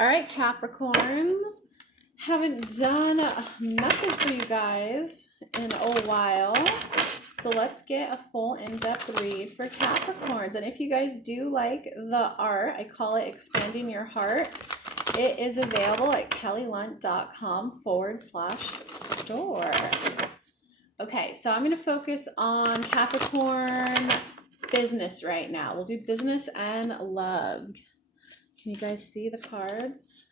All right, Capricorns. Haven't done a message for you guys in a while. So let's get a full in-depth read for Capricorns. And if you guys do like the art, I call it Expanding Your Heart. It is available at kellylunt.com/store. Okay, so I'm going to focus on Capricorn business right now. We'll do business and love. Can you guys see the cards?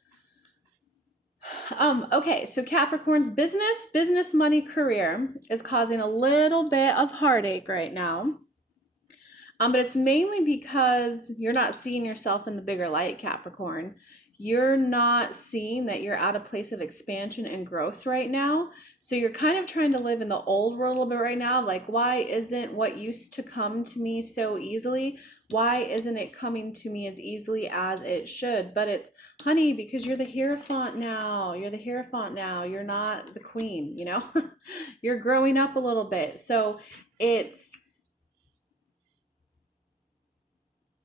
Okay, so Capricorn's business, money, career is causing a little bit of heartache right now. But it's mainly because you're not seeing yourself in the bigger light, Capricorn. You're not seeing that you're at a place of expansion and growth right now. So you're kind of trying to live in the old world a little bit right now. Like, why isn't what used to come to me so easily? Why isn't it coming to me as easily as it should? But it's, honey, because you're the Hierophant now. You're the Hierophant now. You're not the queen, you know? You're growing up a little bit. So there's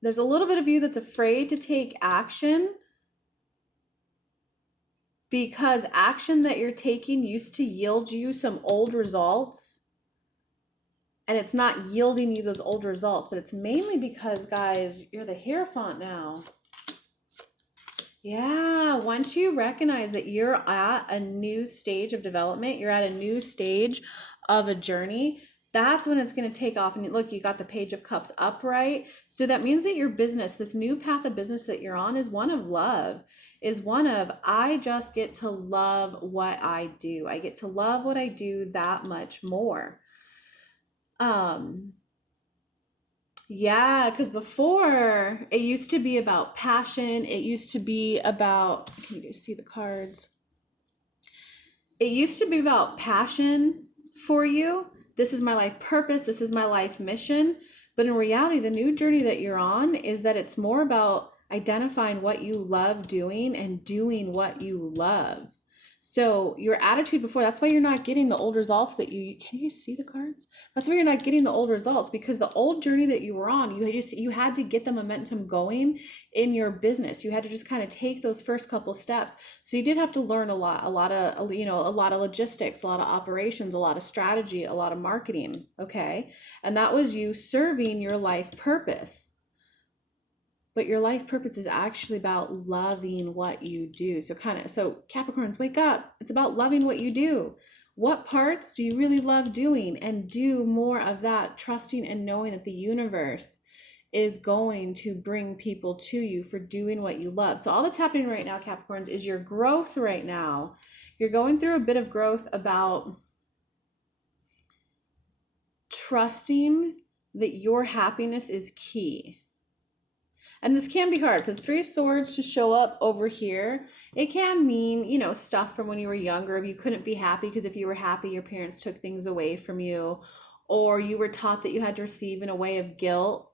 a little bit of you that's afraid to take action because action that you're taking used to yield you some old results, and it's not yielding you those old results, but it's mainly because, guys, you're the Hierophant now. Yeah, once you recognize that you're at a new stage of development, you're at a new stage of a journey, that's when it's going to take off. And look, you got the Page of Cups upright. So that means that your business, this new path of business that you're on, is one of love, is one of, I just get to love what I do. I get to love what I do that much more. Yeah, because before it used to be about passion. It used to be about, can you guys see the cards? It used to be about passion for you. This is my life purpose. This is my life mission. But in reality, the new journey that you're on is that it's more about identifying what you love doing and doing what you love. So your attitude before, that's why you're not getting the old results that can you see the cards? That's why you're not getting the old results, because the old journey that you were on, you had to get the momentum going in your business. You had to just kind of take those first couple steps. So you did have to learn a lot of logistics, a lot of operations, a lot of strategy, a lot of marketing. Okay. And that was you serving your life purpose. But your life purpose is actually about loving what you do. So Capricorns, wake up. It's about loving what you do. What parts do you really love doing? And do more of that, trusting and knowing that the universe is going to bring people to you for doing what you love. So all that's happening right now, Capricorns, is your growth right now. You're going through a bit of growth about trusting that your happiness is key. And this can be hard. For the Three of Swords to show up over here, it can mean, stuff from when you were younger. If you couldn't be happy because if you were happy, your parents took things away from you, or you were taught that you had to receive in a way of guilt.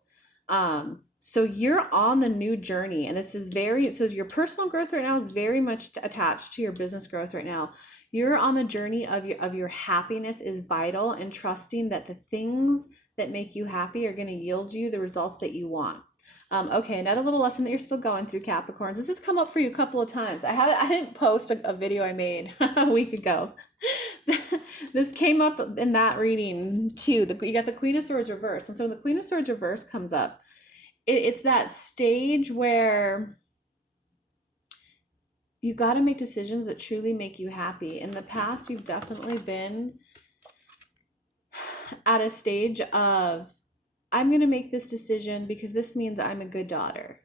So you're on the new journey, and so your personal growth right now is very much attached to your business growth right now. You're on the journey of your happiness is vital, and trusting that the things that make you happy are going to yield you the results that you want. Okay, another little lesson that you're still going through, Capricorns. This has come up for you a couple of times. I didn't post a video I made a week ago. This came up in that reading too. You got the Queen of Swords reverse. And so when the Queen of Swords reverse comes up, it's that stage where you got to make decisions that truly make you happy. In the past, you've definitely been at a stage of, I'm going to make this decision because this means I'm a good daughter.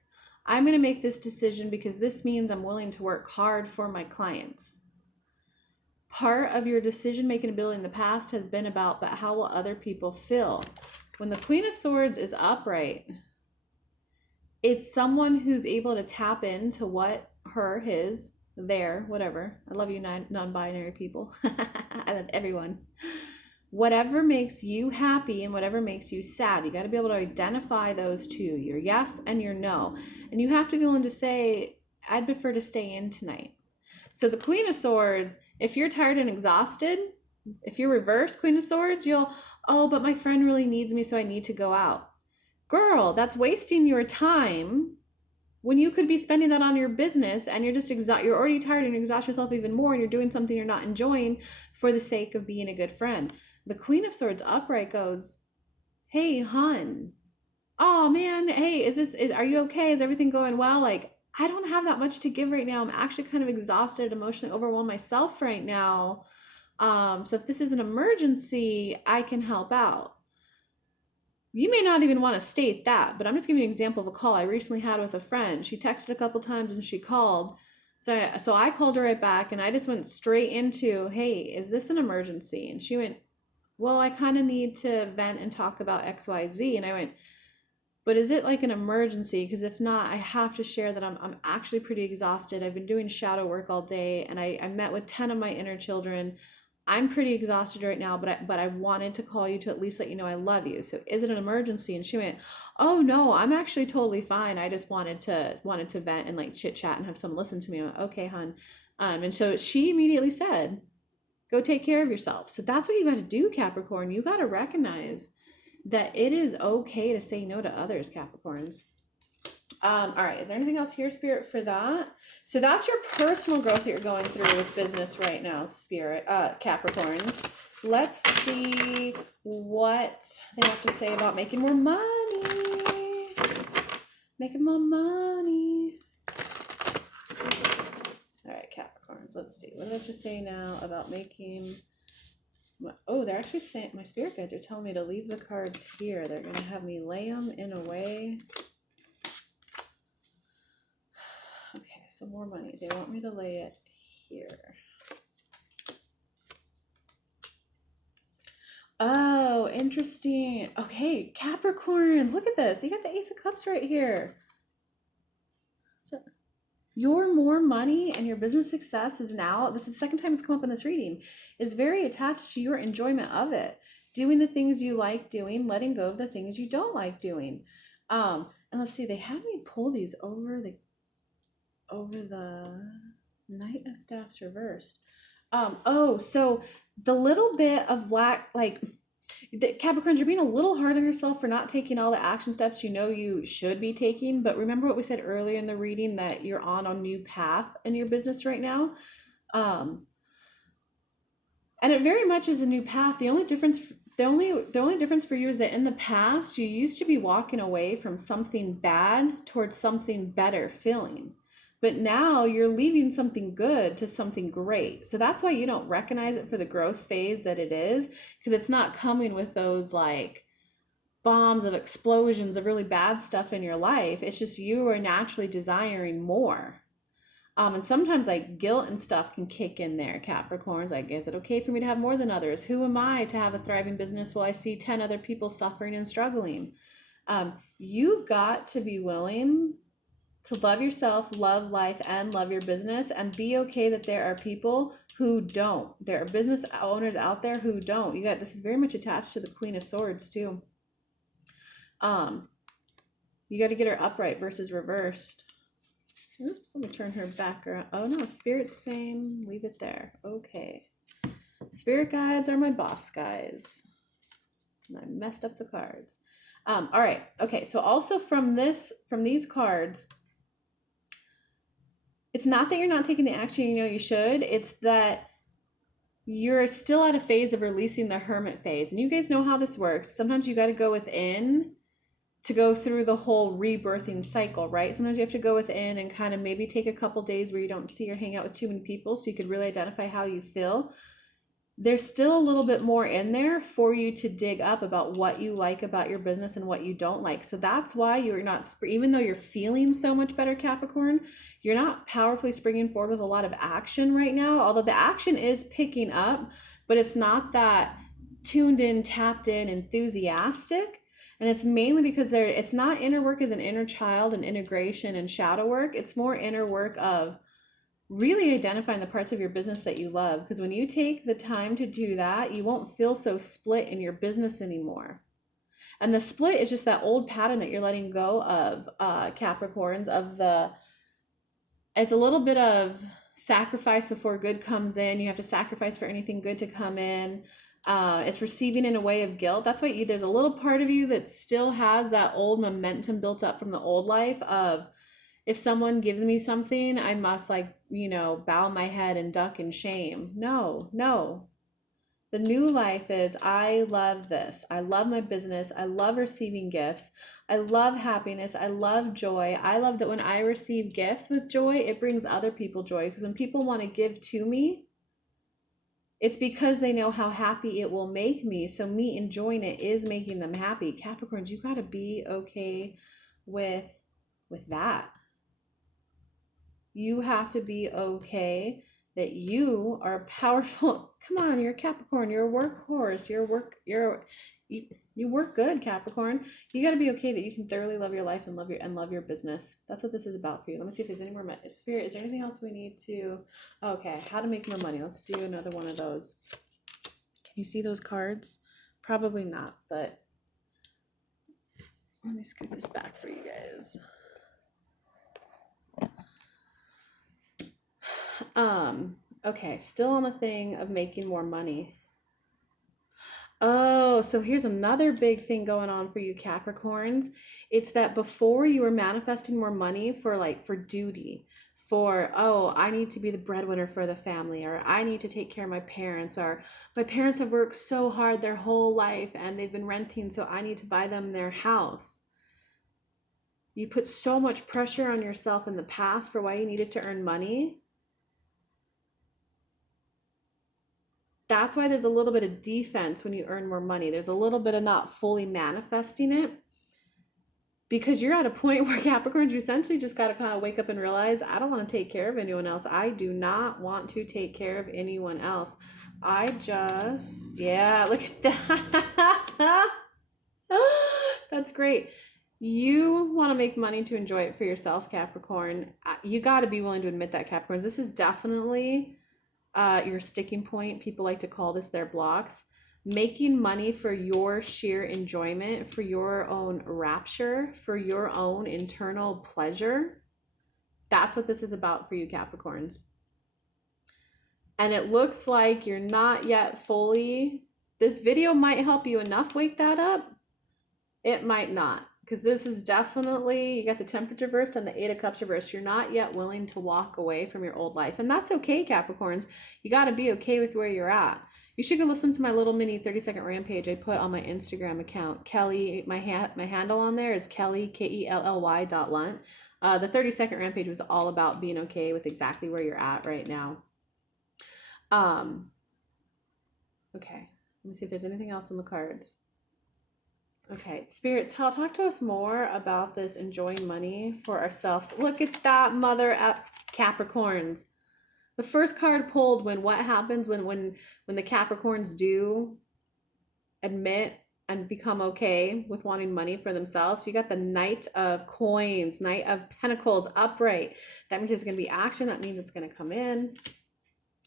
I'm going to make this decision because this means I'm willing to work hard for my clients. Part of your decision-making ability in the past has been about, but how will other people feel? When the Queen of Swords is upright, it's someone who's able to tap into what his, their, whatever. I love you non-binary people. I love everyone. Whatever makes you happy and whatever makes you sad, you got to be able to identify those two, your yes and your no. And you have to be willing to say, I'd prefer to stay in tonight. So the Queen of Swords, if you're tired and exhausted, if you're reverse Queen of Swords, but my friend really needs me, so I need to go out. Girl, that's wasting your time when you could be spending that on your business, and you're just you're already tired and you exhaust yourself even more, and you're doing something you're not enjoying for the sake of being a good friend. The Queen of Swords upright goes, hey, hun, oh man, hey, are you okay? Is everything going well? Like, I don't have that much to give right now. I'm actually kind of exhausted, emotionally overwhelmed myself right now. So if this is an emergency, I can help out. You may not even want to state that, but I'm just giving you an example of a call I recently had with a friend. She texted a couple times and she called. So I called her right back, and I just went straight into, hey, is this an emergency? And she went, well, I kind of need to vent and talk about XYZ. And I went, but is it like an emergency? Because if not, I have to share that I'm actually pretty exhausted. I've been doing shadow work all day, and I met with 10 of my inner children. I'm pretty exhausted right now, but I wanted to call you to at least let you know I love you. So is it an emergency? And she went, oh no, I'm actually totally fine. I just wanted to vent and like chit chat and have someone listen to me. I went, okay, hon. And so she immediately said, go take care of yourself. So that's what you got to do, Capricorn. You got to recognize that it is okay to say no to others, Capricorns. All right, is there anything else here, Spirit, for that? So that's your personal growth that you're going through with business right now, Spirit, Capricorns. Let's see what they have to say about making more money. Making more money. All right, Capricorns, let's see. What do they have to say now about making... Oh, they're actually saying, my spirit guides are telling me to leave the cards here. They're going to have me lay them in a way. Okay, so more money. They want me to lay it here. Oh, interesting. Okay, Capricorns, look at this. You got the Ace of Cups right here. So your more money and your business success is now, this is the second time it's come up in this reading, is very attached to your enjoyment of it. Doing the things you like doing, letting go of the things you don't like doing. And let's see, they had me pull these over the Knight of Staffs reversed. So the little bit of Capricorn, you're being a little hard on yourself for not taking all the action steps you know you should be taking. But remember what we said earlier in the reading, that you're on a new path in your business right now. And it very much is a new path. The only difference for you is that in the past, you used to be walking away from something bad towards something better feeling. But now you're leaving something good to something great. So that's why you don't recognize it for the growth phase that it is, because it's not coming with those like bombs of explosions of really bad stuff in your life. It's just you are naturally desiring more. And sometimes like guilt and stuff can kick in there, Capricorns. Like, is it okay for me to have more than others? Who am I to have a thriving business while I see 10 other people suffering and struggling? You've got to be willing to love yourself, love life, and love your business, and be okay that there are people who don't. There are business owners out there who don't. This is very much attached to the Queen of Swords too. You got to get her upright versus reversed. Oops, let me turn her back around. Oh no, Spirit's saying leave it there. Okay. Spirit guides are my boss guys. And I messed up the cards. All right. Okay, so also from these cards, it's not that you're not taking the action you know you should. It's that you're still at a phase of releasing the hermit phase. And you guys know how this works. Sometimes you got to go within to go through the whole rebirthing cycle, right? Sometimes you have to go within and kind of maybe take a couple days where you don't see or hang out with too many people so you could really identify how you feel. There's still a little bit more in there for you to dig up about what you like about your business and what you don't like. So that's why you're not, even though you're feeling so much better, Capricorn, you're not powerfully springing forward with a lot of action right now. Although the action is picking up, but it's not that tuned in, tapped in, enthusiastic. And it's mainly because it's not inner work as an inner child and integration and shadow work. It's more inner work of really identifying the parts of your business that you love. Because when you take the time to do that, you won't feel so split in your business anymore. And the split is just that old pattern that you're letting go of, Capricorns, it's a little bit of sacrifice before good comes in. You have to sacrifice for anything good to come in. It's receiving in a way of guilt. That's why there's a little part of you that still has that old momentum built up from the old life of, If someone gives me something, I must bow my head and duck in shame. No, no. The new life is I love this. I love my business. I love receiving gifts. I love happiness. I love joy. I love that when I receive gifts with joy, it brings other people joy. Because when people want to give to me, it's because they know how happy it will make me. So me enjoying it is making them happy. Capricorns, you got to be okay with that. You have to be okay that you are powerful. Come on, you're a Capricorn. You're a workhorse. You work good, Capricorn. You got to be okay that you can thoroughly love your life and love your business. That's what this is about for you. Let me see if there's any more Spirit. Is there anything else we need to? Okay, how to make more money. Let's do another one of those. Can you see those cards? Probably not, but let me scoot this back for you guys. Okay, still on the thing of making more money. Oh, so here's another big thing going on for you Capricorns. It's that before you were manifesting more money for duty, for, oh, I need to be the breadwinner for the family, or I need to take care of my parents, or my parents have worked so hard their whole life and they've been renting, so I need to buy them their house. You put so much pressure on yourself in the past for why you needed to earn money. That's why there's a little bit of defense when you earn more money. There's a little bit of not fully manifesting it because you're at a point where Capricorns, you essentially just got to kind of wake up and realize, I don't want to take care of anyone else. I do not want to take care of anyone else. Yeah, look at that. That's great. You want to make money to enjoy it for yourself, Capricorn. You got to be willing to admit that, Capricorns. This is definitely your sticking point. People like to call this their blocks. Making money for your sheer enjoyment, for your own rapture, for your own internal pleasure. That's what this is about for you Capricorns. And it looks like you're not yet fully. This video might help you enough wake that up. It might not. Because this is definitely, you got the Temperance reversed and the Eight of Cups reversed. You're not yet willing to walk away from your old life. And that's okay, Capricorns. You got to be okay with where you're at. You should go listen to my little mini 30-second rampage I put on my Instagram account. Kelly, my handle on there is Kelly, KELLY.Lunt. The 30-second rampage was all about being okay with exactly where you're at right now. Okay, let me see if there's anything else on the cards. Okay, Spirit, talk to us more about this enjoying money for ourselves. Look at that, mother up Capricorns. The first card pulled when what happens when the Capricorns do admit and become okay with wanting money for themselves. You got the Knight of Coins, Knight of Pentacles upright. That means there's going to be action. That means it's going to come in.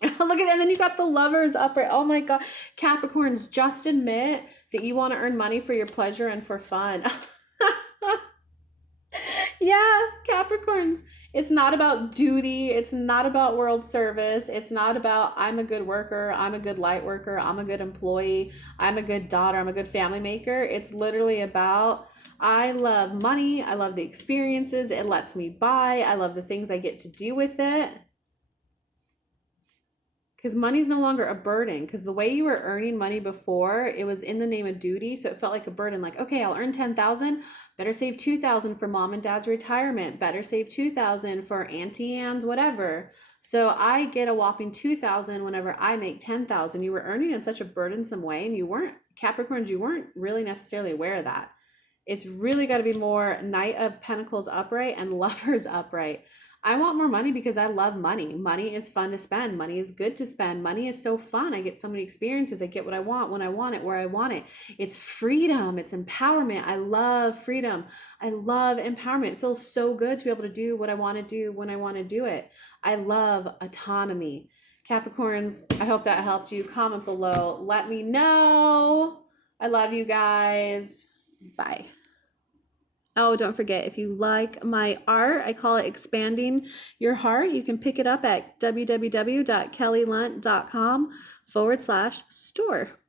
Look at that. And then you got the Lovers upright. Oh my God. Capricorns, just admit that you want to earn money for your pleasure and for fun. Yeah, Capricorns. It's not about duty. It's not about world service. It's not about I'm a good worker. I'm a good light worker. I'm a good employee. I'm a good daughter. I'm a good family maker. It's literally about I love money. I love the experiences it lets me buy. I love the things I get to do with it. Because money's no longer a burden. Because the way you were earning money before, it was in the name of duty. So it felt like a burden. Like, okay, I'll earn $10,000. Better save $2,000 for mom and dad's retirement. Better save $2,000 for Auntie Anne's whatever. So I get a whopping $2,000 whenever I make $10,000. You were earning in such a burdensome way, and you weren't, Capricorns, you weren't really necessarily aware of that. It's really got to be more Knight of Pentacles upright and Lovers upright. I want more money because I love money. Money is fun to spend. Money is good to spend. Money is so fun. I get so many experiences. I get what I want when I want it, where I want it. It's freedom. It's empowerment. I love freedom. I love empowerment. It feels so good to be able to do what I want to do when I want to do it. I love autonomy. Capricorns, I hope that helped you. Comment below. Let me know. I love you guys. Bye. Oh, don't forget, if you like my art, I call it Expanding Your Heart. You can pick it up at www.kellylunt.com/store.